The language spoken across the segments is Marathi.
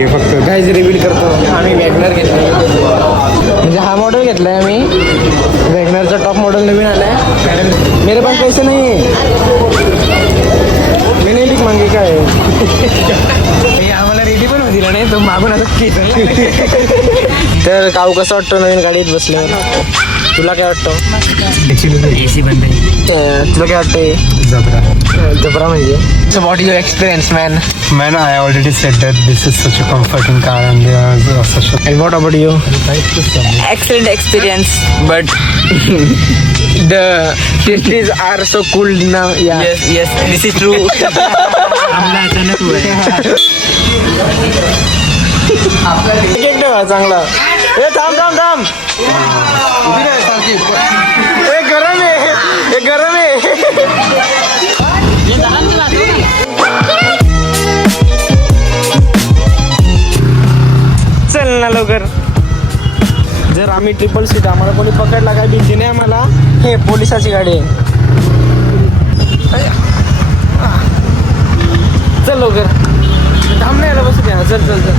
आहे फक्त काहीच रिव्हील करतो. आम्ही वॅगनर घेतलाय. म्हणजे हा मॉडेल घेतलाय आम्ही. वॅगनरचा टॉप मॉडेल नवीन आलाय. मेरे पास पैसे नाही आहे. मी नाही लिख मागे काय? आम्हाला रेडी पण होती नाही तो मागून आता तर काऊ कसं वाटतं नवीन गाडीत बसल्यावर? तुला काय वाटतं? एसी बंद आहे अं, तुला काय वाटतंय जबरा जबरा म्हणजे what is your experience man Man, I already said that this is such a comforting car and they are uh, such a and what about you excellent experience but the tasties are so cool now yeah yes yes this is true हमला अचानक हुआ है एक एक ठेवा चांगला ए थांब थांब थांब चल ना लवकर. जर आम्ही ट्रिपल सीट आम्हाला कोणी पकडला काय भीती नाही आम्हाला? हे पोलिसाची गाडी आहे. चल लवकर. थांब नाही यायला बसू द्या. चल चल चल.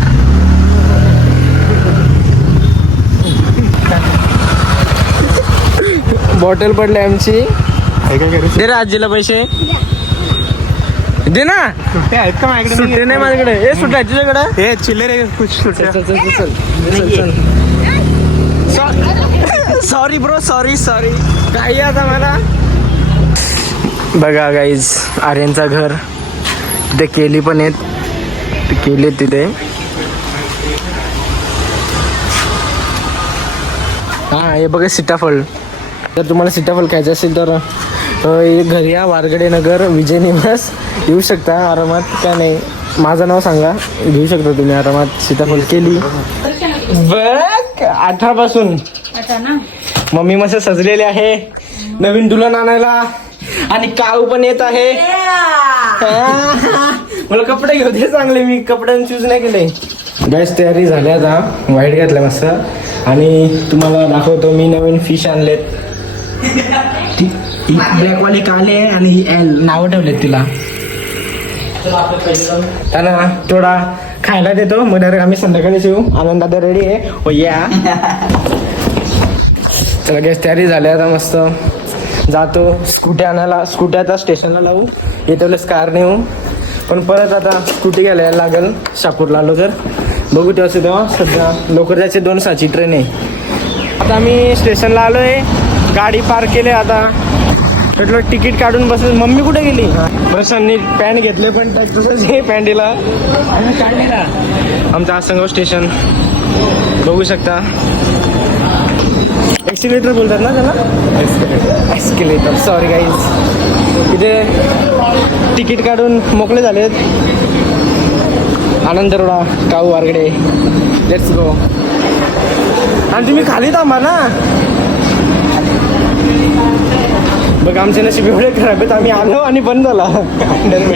बॉटल पडली आमची. काय काय करायचं? दे रे आजीला पैसे. दे ना. सुट्टे आहेत का माझ्याकडे? सुट्टे नाही माझ्याकडे. ए सुट्टे तुझ्याकडे. हे चिल्लर कुछ सुट्ट्या. चल चल चल चल सॉरी ब्रो सॉरी सॉरी. काही आता मला? बघा गाईज आर्यनचा घर. तिथे केली पण आहेत. ते केली आहेत तिथे. हा हे बघा सीताफळ. जर तुम्हाला सीताफळ खायचं असेल तर घरी या वारगडे नगर विजय निवास. येऊ शकता आरामात काय नाही? माझं नाव सांगा. घेऊ शकता तुम्ही आरामात. सीताफळ केली. बघ आठापासून. मम्मी मस्त सजलेली आहे. नवीन दुल्हन आणायला. आणि काऊ पण येत आहे. मला कपडे घेऊ दे चांगले. मी कपडे चूज नाही केले. गॅस तयारी झाली आता. वाईट घातल्या मस्त. आणि तुम्हाला दाखवतो मी नवीन फिश आणलेत. ब्लॅकवाली काले आहे आणि ही एल नावं ठेवलेत तिला. त्यांना थोडा खायला देतो. मग डायरेक्ट आम्ही संध्याकाळीच येऊ आनंद दादा रेडी आहे. हो या. चला गॅस तयारी झाली आता मस्त. जातो. स्कूटी आणायला. स्कूटी आता स्टेशनला लावू. येतो कार नेऊ. पण परत आता स्कूटी घ्यायला लागेल. शापूरला आलो तर. बघू तेव्हा तेव्हा सध्या लवकर जायचे दोन साची ट्रेन आहे. आता आम्ही स्टेशनला आलो आहे गाडी पार्क केली आता. म्हटलं तिकीट काढून बसलं मम्मी कुठे गेली? प्रशांतनी पॅन्ट घेतले पण तसंच हे पॅन्टीला. काढलेला आमचं आसनगाव स्टेशन. बघू शकता. एक्सिलेटर बोलतात ना त्याला? एक्सिलेटर सॉरी गाईज इथे तिकीट काढून मोकळे झालेत. आनंद रोडा काऊ वारगडे. लेट्स गो आणि तुम्ही खाली थांबा ना. बघ आमचे नशीब एवढे खराब आहेत आम्ही आलो आणि बंद झाला. अंडर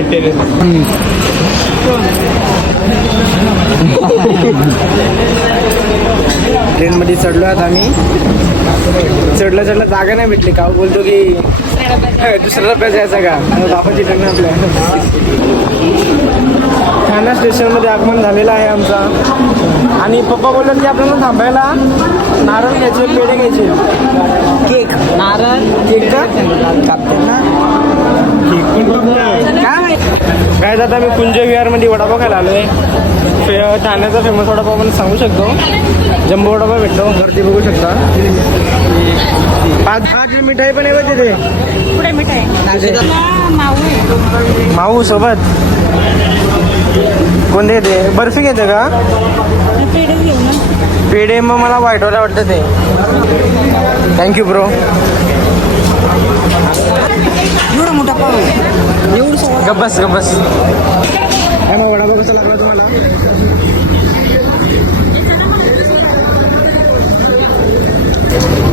ट्रेनमध्ये चढलो आहोत आम्ही. चढला चढला जागा नाही भेटली का बोलतो की दुसऱ्या डब्यात जायचा का बापाची ट्रेन आपल्या. ठाणा स्टेशनमध्ये आगमन झालेलं आहे आमचा. आणि पप्पा बोलतात की आपल्याला थांबायला नारळ घ्यायचे पेढे घ्यायचे. केक. नारळ केक का? कापते ना काय? काय आता मी कुंज विहारमध्ये वडापाव खायला आलोय. फे ठाण्याचा फेमस वडापाव पण सांगू शकतो. जम्बो वडापाव भेटतो. गर्दी बघू शकता. पाच पाच मिठाई पण आहे तिथे. पुढे मिठाई? माऊ सोबत. कोणते येते बर्फी घेते का? पेढे मग मला व्हाईटवाला वाटतं ते. थँक्यू ब्रो एवढा मोठा पाव एवढं गब्बस गब्बस काय मग वडापाव कसा लागला तुम्हाला?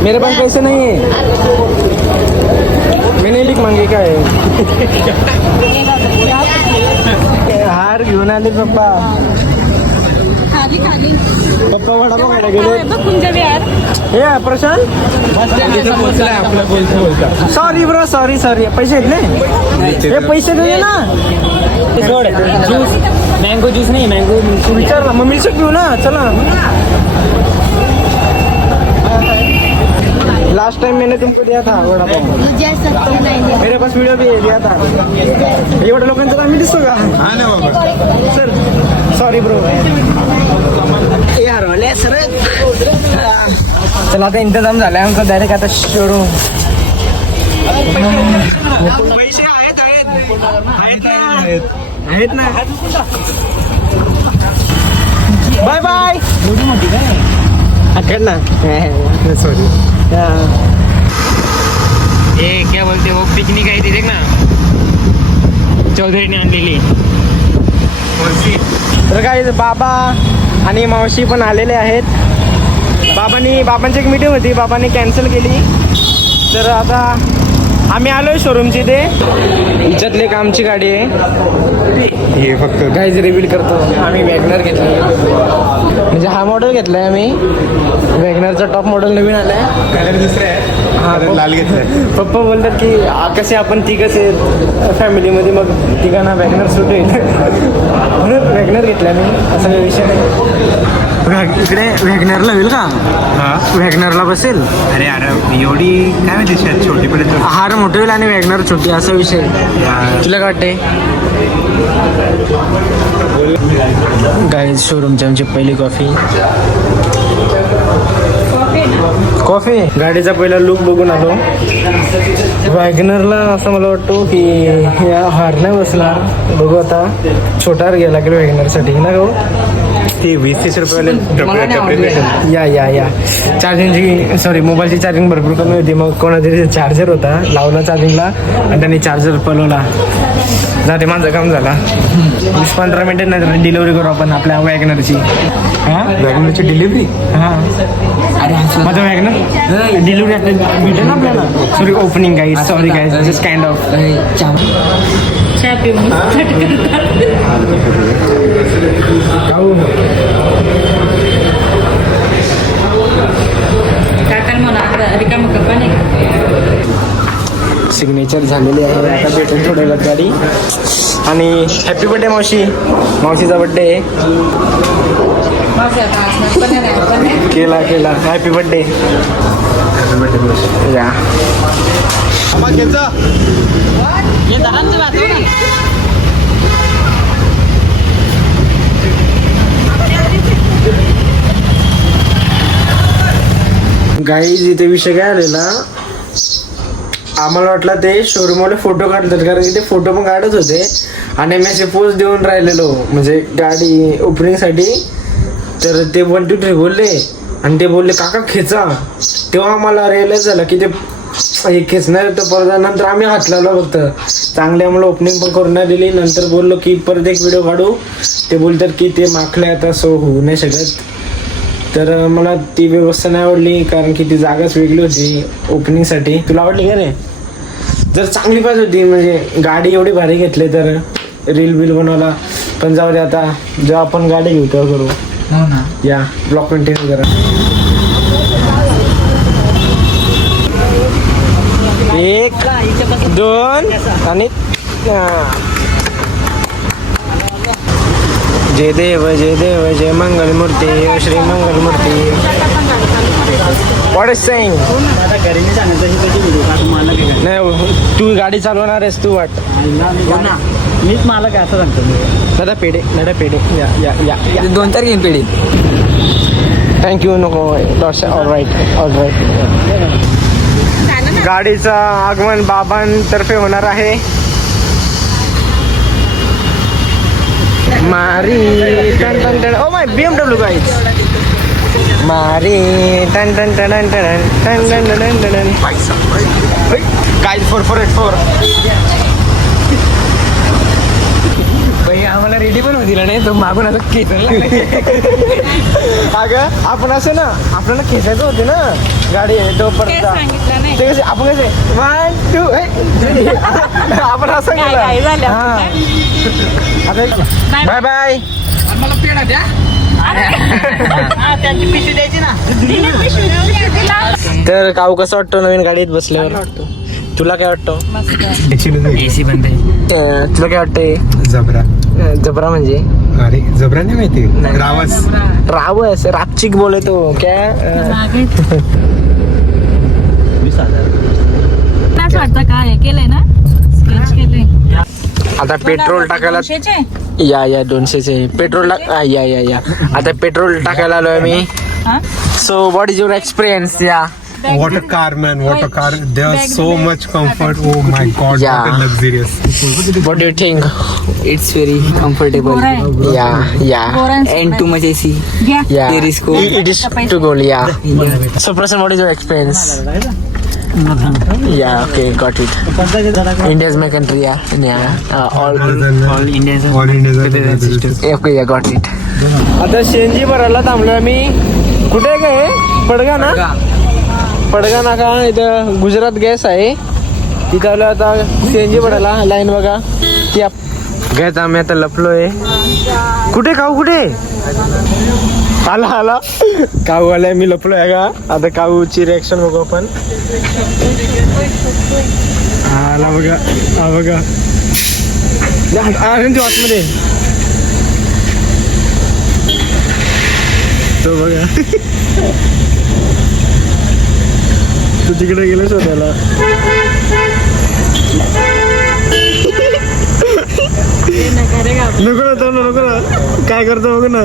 मेरे पास पैसे नहीं है मैंने लिख मांगे काय? हार घेऊन आले पप्पा. खाली खाली. पप्पा वडापाव खायला गेले. हे Prashant? Sorry bro sorry sorry पैसे आहेत ना? हे पैसे दे ना. सोड. ज्यूस मँगो ज्यूस नाही मँगो विचार ना. मग मिल्कशेक पिऊ ना. चला. लास्ट टाइम मैंने तुमको दिया था वड़ा पाव। मेरे पास वीडियो भी दिया था। एवढ्या लोकांचं तर आम्ही दिसतो का हा ना बाबा। सर सॉरी ब्रो यार वाले सर चला आता इंतजाम झाला आमचा डायरेक्ट आता शोरूम पैसे आहेत आहेत. आहेत ना. बाय बाय आकड ना? सॉरी ए क्या बोलते वो पिकनिक आई थी देख ना. चौधरीने आणलेली. तर काय बाबा आणि मावशी पण आलेले आहेत. बाबांनी बाबांची एक मीटिंग होती. बाबांनी कॅन्सल केली. तर आता आम्ही आलोय शोरूमची ते. हिच्यातली एक आमची गाडी आहे. हे फक्त गाईज रिव्हील करतो. आम्ही वॅगनर घेतली म्हणजे हा मॉडेल घेतलाय आम्ही. वॅगनरचा टॉप मॉडेल नवीन आलाय. कलर दुसरे आहे. हा, लाल घेतलाय. पप्पा बोलतात की कसे आपण तिघच आहेत फॅमिलीमध्ये मग तिघांना वॅगनर सूट होईल म्हणून वॅगनर घेतला मी. असा काही विषय नाही. इकडे वॅगनरला होईल का? हा. वॅगनरला बसेल. अरे अरे एवढी काय माहिती शायद छोटी पर्यंत हार मोठं होईल आणि वॅगनर छोटी असा विषय. तुला काय वाटते गाईज शोरूमची आमची पहिली कॉफी कॉफी गाडीचा पहिला लुक बघून आलो. वॅगनरला असं मला वाटतो की या हार नाही बसणार बघू आता. छोटा हार घ्यायला लागेल वॅगनरसाठी ना गो ती वीस तीस रुपये या या या. चार्जिंगची सॉरी मोबाईलची चार्जिंग भरपूर कमी होती. मग कोणातरी चार्जर होता लावला चार्जिंगला आणि त्यांनी चार्जर पलवला. जाते माझं काम झाला. वीस पंधरा मिनिटं नंतर डिलिव्हरी करू आपण आपल्या वॅगनरची. हां? वॅगनरची डिलिव्हरी हां. माझं वॅगनर? डिलिव्हरी भेटेल ना आपल्याला? Sorry opening guys sorry guys just kind of signature झालेली आहे. आता भेटेल थोड्या वेळात गाडी. आणि हॅपी बर्थडे मावशी. मावशीचा बर्थडे केला केला. हॅपी बर्थडे या. गाई इथे विषय काय आलेला आम्हाला वाटलं ते शोरूमवाले फोटो काढतात कारण की ते फोटो पण काढत होते. आणि मी असे देऊन राहिलेलो म्हणजे गाडी ओपनिंगसाठी तर ते वन टू थ्री बोलले आणि ते बोलले काका खेचा. तेव्हा आम्हाला रिअलाईज झालं की ते हे खेचणार होतं परत नंतर आम्ही हात लावला फक्त. चांगले आम्हाला ओपनिंग पण करून नाही दिली नंतर बोललो की परत एक व्हिडिओ काढू. ते बोलतात की ते माखले आता सो होऊ नाही शकत. तर मला ती व्यवस्था नाही आवडली कारण की ती जागाच वेगळी होती ओपनिंगसाठी तुला आवडली का रे? जर चांगली पाहिजे होती म्हणजे गाडी एवढी भारी घेतली तर रील बिल बनवला. पण जाऊ दे आता जेव्हा आपण गाडी घेऊ तेव्हा करू. या ब्लॉक कंटिन्यू करा. एक दोन आणि जय देव जय देव जय मंगल मूर्ती श्री मंगल मूर्ती वॉट इज सेइंग नाही तू गाडी चालवणार आहेस तू वाट. मीच मला काय असं सांगतो दादा पेढे दादा पेढे. या या या दोन चार घेईन पेढी. थँक्यू नको ऑल राईट ऑल राईट गाडीचं आगमन बाबांतर्फे होणार आहे. मारी टन टन टन ओ my B M W guys मारी टन टन टन टन टन टन टन टन टन ton guys four four eight four by आम्हाला रेडी पण होती नाही तो मागून आता खेचायला अगं आपण असं ना आपल्याला खेचायचं होते ना गाडी तो परत सांगितलं नाही ते कसे आपण कसे वन टू आपण असं काय- बाय. बाय त्यांची पिशवी द्यायची ना. पिशवी दिला तर काऊ कसं वाटतं नवीन गाडीत बसल्यावर? तुला काय वाटतं? मस्त. एसी बंद तुला काय वाटतंय? जबरा. जबरा म्हणजे? अरे जबरा नाही माहिती. रावस. रावस रापचिक बोले तो क्या आता पेट्रोल टाकायला दोनशेचे? या या दोनशेचे पेट्रोल टाक आ, या या या आता पेट्रोल टाकायला आलोय मी हा? So what is your experience या what a car man what a car they are so much comfort oh my god Yeah. Luxurious what you think It's very comfortable गोरा आहे. या या गोरांचं and too much AC. घ्या. या There is cool. It is too goal या so Prasan what is Your experience yeah okay got it India's my country yeah yeah all all Indians all India okay yeah got it आता सीएनजी भरायला थांबलोय मी. कुठे काय पडगा ना? पडगा. नाका इथं गुजरात गॅस आहे. तिथं आलो आता सीएनजी भरायला. लाईन बघा. ती गॅस आम्ही आता लपलोय कुठे काऊ कुठे? आला आला। काऊ आलाय मी लपलोय का आता काऊची रिॲक्शन बघू आपण। आला बघा हा बघा। आनंदी आतमध्ये तो बघा। तू तिकडे गेलो शोधायला नको ना ना, नको ना. काय करतो बघ ना.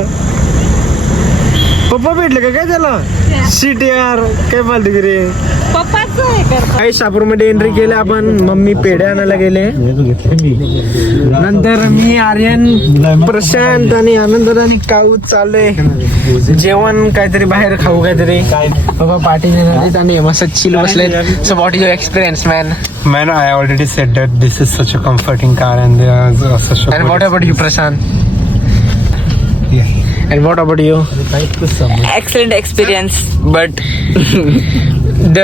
पप्पा भेटले का काय त्याला? सीट यार काय फालतू हे काही शापूरमध्ये एंट्री केले आपण? मम्मी पेढे आणायला गेले. नंतर मी आर्यन प्रशांत आणि आनंद आणि काऊ चाललोय. जेवण काहीतरी बाहेर खाऊ काहीतरी. बाबा पाठी देणार आणि मस्त चिल बसले so what is your experience man this is such a comforting car and they are uh, such a and what about you Prashant Yeah. And what about you Excellent experience, but the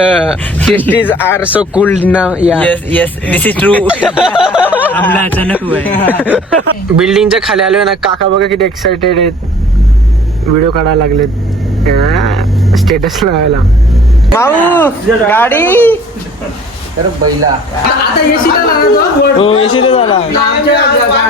tastes are so cool ना yeah yes, yes, this is true. बिल्डिंगच्या खाली आलोय ना काका बघा किती एक्साइटेड आहेत. व्हिडिओ काढायला लागलेत. स्टेटस लावायला. माऊ गाडी? हो एसी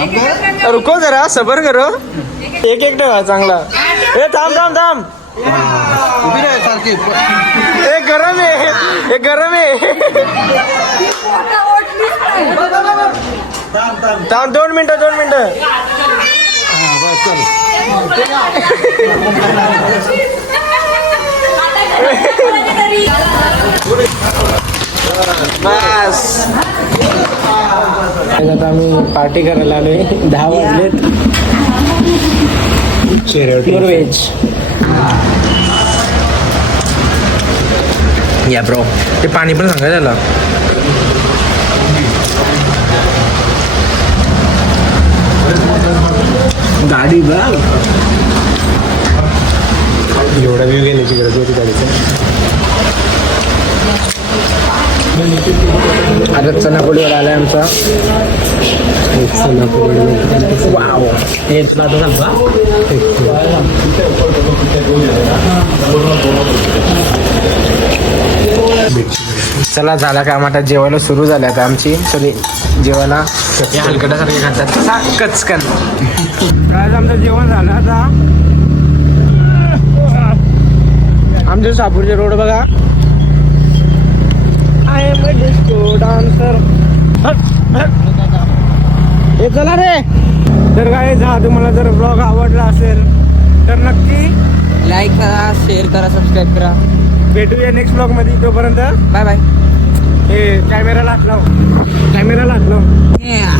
रुको जरा सबर करो. एक एक ठेवा चांगला. ए थांब थांब थांब. ए गरम आहे. ए गरम आहे. थांब दोन मिनिटं दोन मिनिटं. बस. आता आम्ही पार्टी करायला आलोय. दहा वाजलेत. प्युअर व्हेज या ब्रो ते पाणी पण सांगा त्याला. गाडी बघ. एवढा व्ह्यू घेण्याची गरज होती गाडीचं. आता चनापोलीवर आलाय आमचा. वाव. हे तुला आता सांगू चला झाला काम आता जेवायला सुरू झालं आता आमची. सॉरी जेवायला हलकटासारखे खातात. कचकन. आज आमचं जेवण झालं आता. आमच्या सापूरचे रोड बघा. I am a disco dancer हे चला रे तर काय जा तुम्हाला जर ब्लॉग आवडला असेल तर नक्की like करा, share करा, subscribe करा. भेटूया नेक्स्ट ब्लॉगमध्ये तोपर्यंत Bye bye. हे कॅमेराला हात लाव Yeah.